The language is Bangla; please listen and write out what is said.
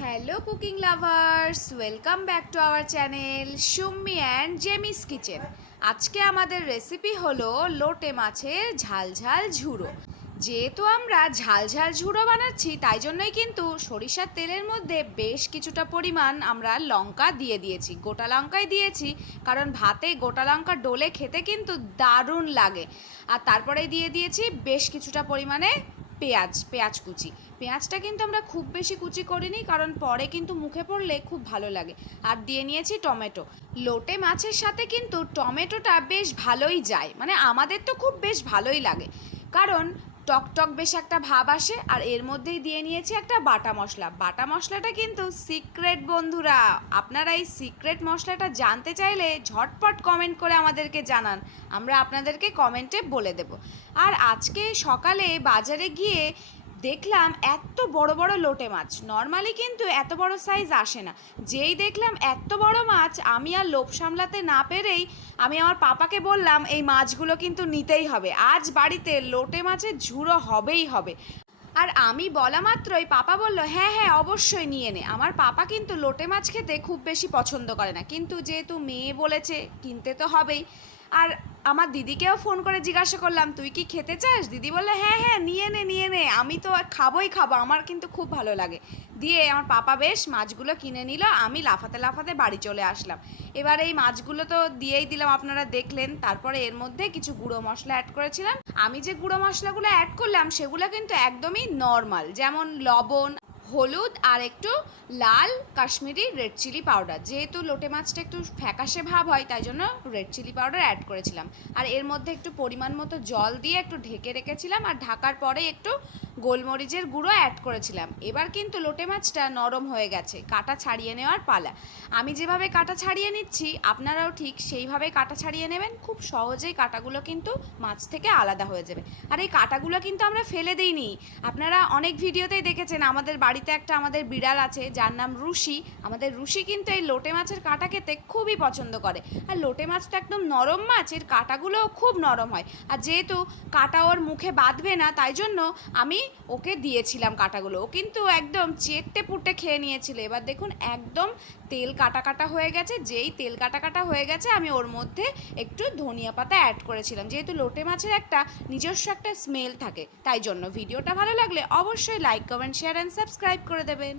Hello cooking lovers, welcome back to our channel Summi and Jemi's kitchen. আজকে আমাদের রেসিপি হলো লোটে মাছের ঝাল ঝাল ঝুড়ো। যেহেতু আমরা ঝাল ঝাল ঝুড়ো বানাচ্ছি, তাই জন্যই কিন্তু সরিষার তেলের মধ্যে বেশ কিছুটা পরিমাণ আমরা লঙ্কা দিয়ে দিয়েছি, গোটা লঙ্কাই দিয়েছি, কারণ ভাতে গোটা লঙ্কা ডলে খেতে কিন্তু দারুণ লাগে। আর তারপরে দিয়ে দিয়েছি বেশ কিছুটা পরিমাণে পেঁয়াজ কুচি। পেঁয়াজটা কিন্তু আমরা খুব বেশি কুচি করিনি, কারণ পরে কিন্তু মুখে পড়লে খুব ভালো লাগে। আর দিয়ে নিয়েছি টমেটো। লোটে মাছের সাথে কিন্তু টমেটোটা বেশ ভালোই যায়, মানে আমাদের তো খুব বেশ ভালোই লাগে, কারণ টকটক বেশ একটা ভাব আসে। আর এর মধ্যেই দিয়ে নিয়েছি একটা বাটা মশলা। বাটা মশলাটা কিন্তু সিক্রেট বন্ধুরা, আপনারা এই সিক্রেট মশলাটা জানতে চাইলে ঝটপট কমেন্ট করে আমাদেরকে জানান, আমরা আপনাদেরকে কমেন্টে বলে দেব। আর আজকে সকালে বাজারে গিয়ে দেখলাম এত বড় বড় লোটে মাছ, নর্মালি কিন্তু এত বড় সাইজ আসে না। যেই দেখলাম এত বড় মাছ, আমি আর লোভ সামলাতে না পেরেই আমি আমার পাপাকে বললাম এই মাছগুলো কিন্তু নিতেই হবে, আজ বাড়িতে লোটে মাছের ঝুড়ো হবেই হবে। আর আমি বলা মাত্রই পাপা বলল হ্যাঁ হ্যাঁ অবশ্যই নিয়ে নে। আমার পাপা কিন্তু লোটে মাছ খেতে খুব বেশি পছন্দ করে না, কিন্তু যেহেতু মেয়ে বলেছে কিনতে তো হবেই। আর আমার দিদিকেও ফোন করে জিজ্ঞাসা করলাম তুই কি খেতে চাস, দিদি বললো হ্যাঁ হ্যাঁ নিয়ে নে নিয়ে নে, আমি তো খাবোই খাবো, আমার কিন্তু খুব ভালো লাগে। দিয়ে আমার পাপা বেশ মাছগুলো কিনে নিল, আমি লাফাতে লাফাতে বাড়ি চলে আসলাম। এবার এই মাছগুলো তো দিয়েই দিলাম, আপনারা দেখলেন। তারপরে এর মধ্যে কিছু গুঁড়ো মশলা অ্যাড করেছিলাম। আমি যে গুঁড়ো মশলাগুলো অ্যাড করলাম সেগুলো কিন্তু একদমই নর্মাল, যেমন লবণ, হলুদ আর একটু লাল কাশ্মীরি রেড চিলি পাউডার। যেহেতু লোটে মাছটা একটু ফ্যাকাশে ভাব হয়, তাই জন্য রেড চিলি পাউডার অ্যাড করেছিলাম। আর এর মধ্যে একটু পরিমাণ মতো জল দিয়ে একটু ঢেকে রেখেছিলাম, আর ঢাকার পরে একটু গোলমরিচের গুঁড়ো অ্যাড করেছিলাম। এবার কিন্তু লোটে মাছটা নরম হয়ে গেছে, কাটা ছাড়িয়ে নেওয়ার পালা। আমি যেভাবে কাটা ছাড়িয়ে নিচ্ছি আপনারাও ঠিক সেইভাবে কাটা ছাড়িয়ে নেবেন, খুব সহজেই কাটাগুলো কিন্তু মাছ থেকে আলাদা হয়ে যাবে। আর এই কাটাগুলো কিন্তু আমরা ফেলে দিইনি, আপনারা অনেক ভিডিওতেই দেখেছেন আমাদের বাড়িতে একটা আমাদের বিড়াল আছে যার নাম রুশি। আমাদের রুশি কিন্তু এই লোটে মাছের কাঁটা খেতে খুবই পছন্দ করে। আর লোটে মাছ তো একদম নরম মাছ, এর কাঁটাগুলোও খুব নরম হয়। আর যেহেতু কাঁটা ওর মুখে বাঁধবে না, তাই জন্য আমি ওকে দিয়েছিলাম কাঁটাগুলো। ও কিন্তু একদম চেটে পুটে খেয়ে নিয়েছিল। এবার দেখুন একদম তেল কাটা কাটা হয়ে গেছে। যেই তেল কাটা কাটা হয়ে গেছে, আমি ওর মধ্যে একটু ধনিয়া পাতা অ্যাড করেছিলাম, যেহেতু লোটে মাছের একটা নিজস্ব একটা স্মেল থাকে, তাই জন্য। ভিডিওটা ভালো লাগলে অবশ্যই like comment share and subscribe করে দেবেন।